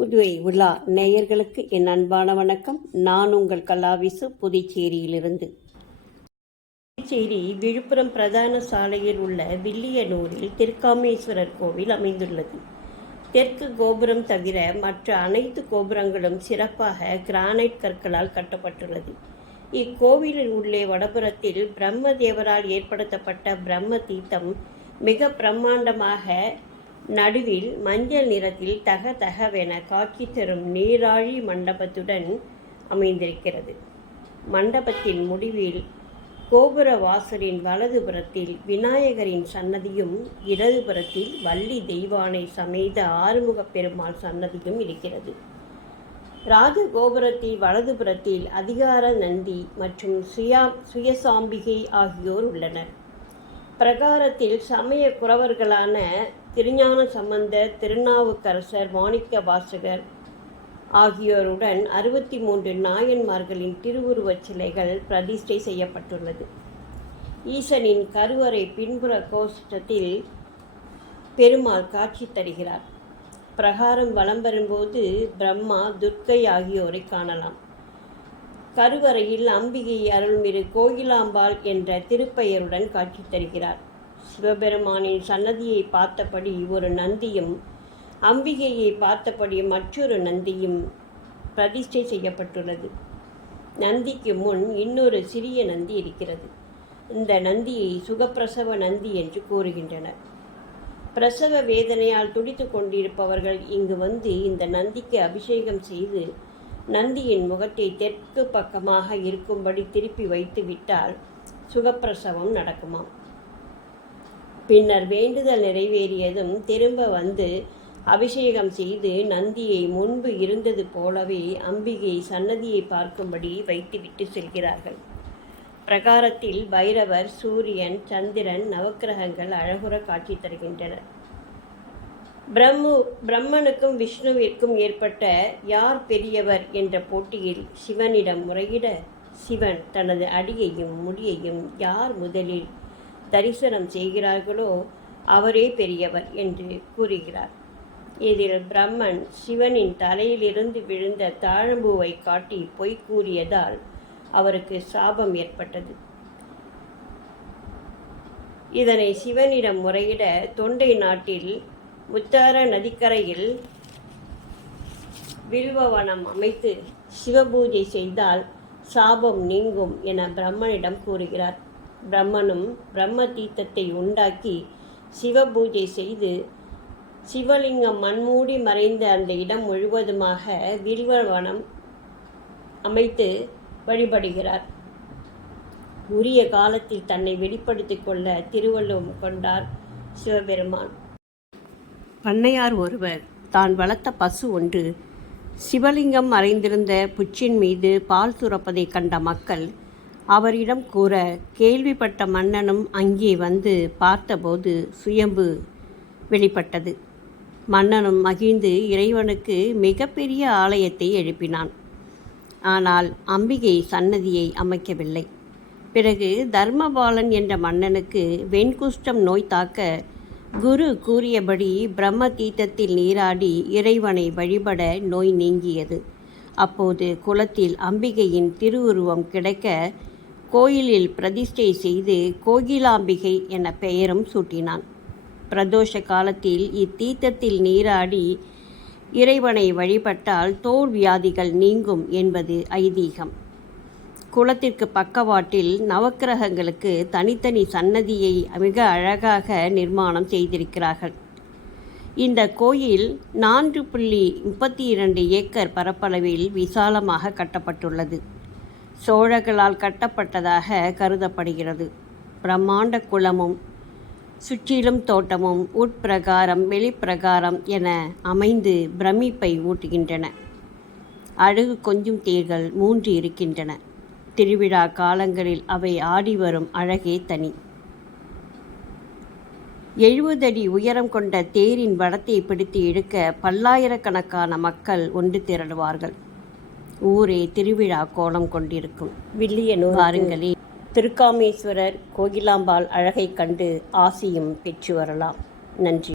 புதுவை விழா நேயர்களுக்கு என் அன்பான வணக்கம். நான் உங்கள் கலாவிசு புதுச்சேரியிலிருந்து. புதுச்சேரி விழுப்புரம் பிரதான சாலையில் உள்ள வில்லியனூரில் திருக்காமேஸ்வரர் கோவில் அமைந்துள்ளது. தெற்கு கோபுரம் தவிர மற்ற அனைத்து கோபுரங்களும் சிறப்பாக கிரானைட் கற்களால் கட்டப்பட்டுள்ளது. இக்கோவிலின் உள்ளே வடபுறத்தில் பிரம்ம தேவரால் ஏற்படுத்தப்பட்ட பிரம்ம தீர்த்தம் மிக பிரம்மாண்டமாக நடுவில் மஞ்சள் நிறத்தில் தக தகவென காட்சி தரும் நீராழி மண்டபத்துடன் அமைந்திருக்கிறது. மண்டபத்தின் முடிவில் கோபுர வாசலின் வலதுபுறத்தில் விநாயகரின் சன்னதியும் இடதுபுறத்தில் வள்ளி தெய்வானை சமேத ஆறுமுகப் பெருமாள் சன்னதியும் இருக்கிறது. ராஜ கோபுரத்தில் வலதுபுறத்தில் அதிகார நந்தி மற்றும் சுயா சுயசாம்பிகை ஆகியோர் உள்ளனர். பிரகாரத்தில் சமய குறவர்களான திருஞான சம்பந்த திருநாவுக்கரசர் மாணிக்க வாசகர் ஆகியோருடன் அறுபத்தி மூன்று நாயன்மார்களின் திருவுருவச் சிலைகள் பிரதிஷ்டை செய்யப்பட்டுள்ளது. ஈசனின் கருவறை பின்புற கோஷ்டத்தில் பெருமாள் காட்சி தருகிறார். பிரகாரம் வலம் வரும்போது பிரம்மா துர்க்கை ஆகியோரை காணலாம். கருவறையில் அம்பிகை அருள்மிரு கோகிலாம்பாள் என்ற திருப்பெயருடன் காட்சி தருகிறார். சிவபெருமானின் சன்னதியை பார்த்தபடி ஒரு நந்தியும் அம்பிகையை பார்த்தபடி மற்றொரு நந்தியும் பிரதிஷ்டை செய்யப்பட்டுள்ளது. நந்திக்கு முன் இன்னொரு சிறிய நந்தி இருக்கிறது. இந்த நந்தியை சுகப்பிரசவ நந்தி என்று கூறுகின்றனர். பிரசவ வேதனையால் துடித்து கொண்டிருப்பவர்கள் இங்கு வந்து இந்த நந்திக்கு அபிஷேகம் செய்து நந்தியின் முகத்தை தெற்கு பக்கமாக இருக்கும்படி திருப்பி வைத்து விட்டால் சுகப்பிரசவம் நடக்குமாம். பின்னர் வேண்டுதல் நிறைவேறியதும் திரும்ப வந்து அபிஷேகம் செய்து நந்தியை முன்பு இருந்தது போலவே அம்பிகை சன்னதியை பார்க்கும்படி வைத்துவிட்டு செல்கிறார்கள். பிரகாரத்தில் பைரவர் சூரியன் சந்திரன் நவக்கிரகங்கள் அழகுற காட்சி தருகின்றனர் பிரம்மு பிரம்மனுக்கும் விஷ்ணுவிற்கும் ஏற்பட்ட யார் பெரியவர் என்ற போட்டியில் சிவனிடம் முறையிட சிவன் தனது அடியையும் முடியையும் யார் முதலில் தரிசனம் செய்கிறார்களோ அவரே பெரியவர் என்று கூறுகிறார். இதில் பிரம்மன் சிவனின் தலையிலிருந்து விழுந்த தாழம்பூவை காட்டி பொய் கூறியதால் அவருக்கு சாபம் ஏற்பட்டது. இதனை சிவனிடம் முறையிட தொண்டை நாட்டில் முத்தார நதிக்கரையில் வில்வவனம் அமைத்து சிவபூஜை செய்தால் சாபம் நீங்கும் என பிரம்மனிடம் கூறுகிறார். பிரம்மனும் பிரம்ம தீர்த்தத்தை உண்டாக்கி சிவபூஜை செய்து சிவலிங்கம் மண்மூடி மறைந்த அந்த இடம் முழுவதுமாக வில்வவனம் அமைத்து வழிபடுகிறார். உரிய காலத்தில் தன்னை வெளிப்படுத்திக் கொள்ள திருவள்ளுவம் கொண்டார் சிவபெருமான். பண்ணையார் ஒருவர் தான் வளர்த்த பசு ஒன்று சிவலிங்கம் மறைந்திருந்த புச்சின் மீது பால் சுரப்பதை கண்ட மக்கள் அவரிடம் கூற கேள்விப்பட்ட மன்னனும் அங்கே வந்து பார்த்தபோது சுயம்பு வெளிப்பட்டது. மன்னனும் மகிழ்ந்து இறைவனுக்கு மிகப்பெரிய ஆலயத்தை எழுப்பினான். ஆனால் அம்பிகை சன்னதியை அமைக்கவில்லை. பிறகு தர்மபாலன் என்ற மன்னனுக்கு வெண்குஷ்டம் நோய் தாக்க குரு கூறியபடி பிரம்ம தீர்த்தத்தில் நீராடி இறைவனை வழிபட நோய் நீங்கியது. அப்போது குளத்தில் அம்பிகையின் திருவுருவம் கிடைக்க கோயிலில் பிரதிஷ்டை செய்து கோகிலாம்பிகை என பெயரும் சூட்டினான். பிரதோஷ காலத்தில் இத்தீர்த்தத்தில் நீராடி இறைவனை வழிபட்டால் தோல் வியாதிகள் நீங்கும் என்பது ஐதீகம். குளத்திற்கு பக்கவாட்டில் நவக்கிரகங்களுக்கு தனித்தனி சன்னதியை மிக அழகாக நிர்மாணம் செய்திருக்கிறார்கள். இந்த கோயில் நான்கு புள்ளி முப்பத்தி இரண்டு ஏக்கர் பரப்பளவில் விசாலமாக கட்டப்பட்டுள்ளது. சோழர்களால் கட்டப்பட்டதாக கருதப்படுகிறது. பிரம்மாண்ட குளமும் சுற்றிலும் தோட்டமும் உட்பிரகாரம் வெளிப்பிரகாரம் என அமைந்து பிரமிப்பை ஊட்டுகின்றன. அழகு கொஞ்சம் தேர்கள் மூன்று இருக்கின்றன. திருவிழா காலங்களில் அவை ஆடி வரும் அழகே தனி. எழுபது அடி உயரம் கொண்ட தேரின் வடத்தை பிடித்து இழுக்க பல்லாயிரக்கணக்கான மக்கள் ஒன்று திரளுவார்கள். ஊரே திருவிழா கோலம் கொண்டிருக்கும். வில்லியனூர் வாருங்களே திருக்காமேஸ்வரர் கோகிலாம்பாள் அழகை கண்டு ஆசியும் பெற்று வரலாம். நன்றி.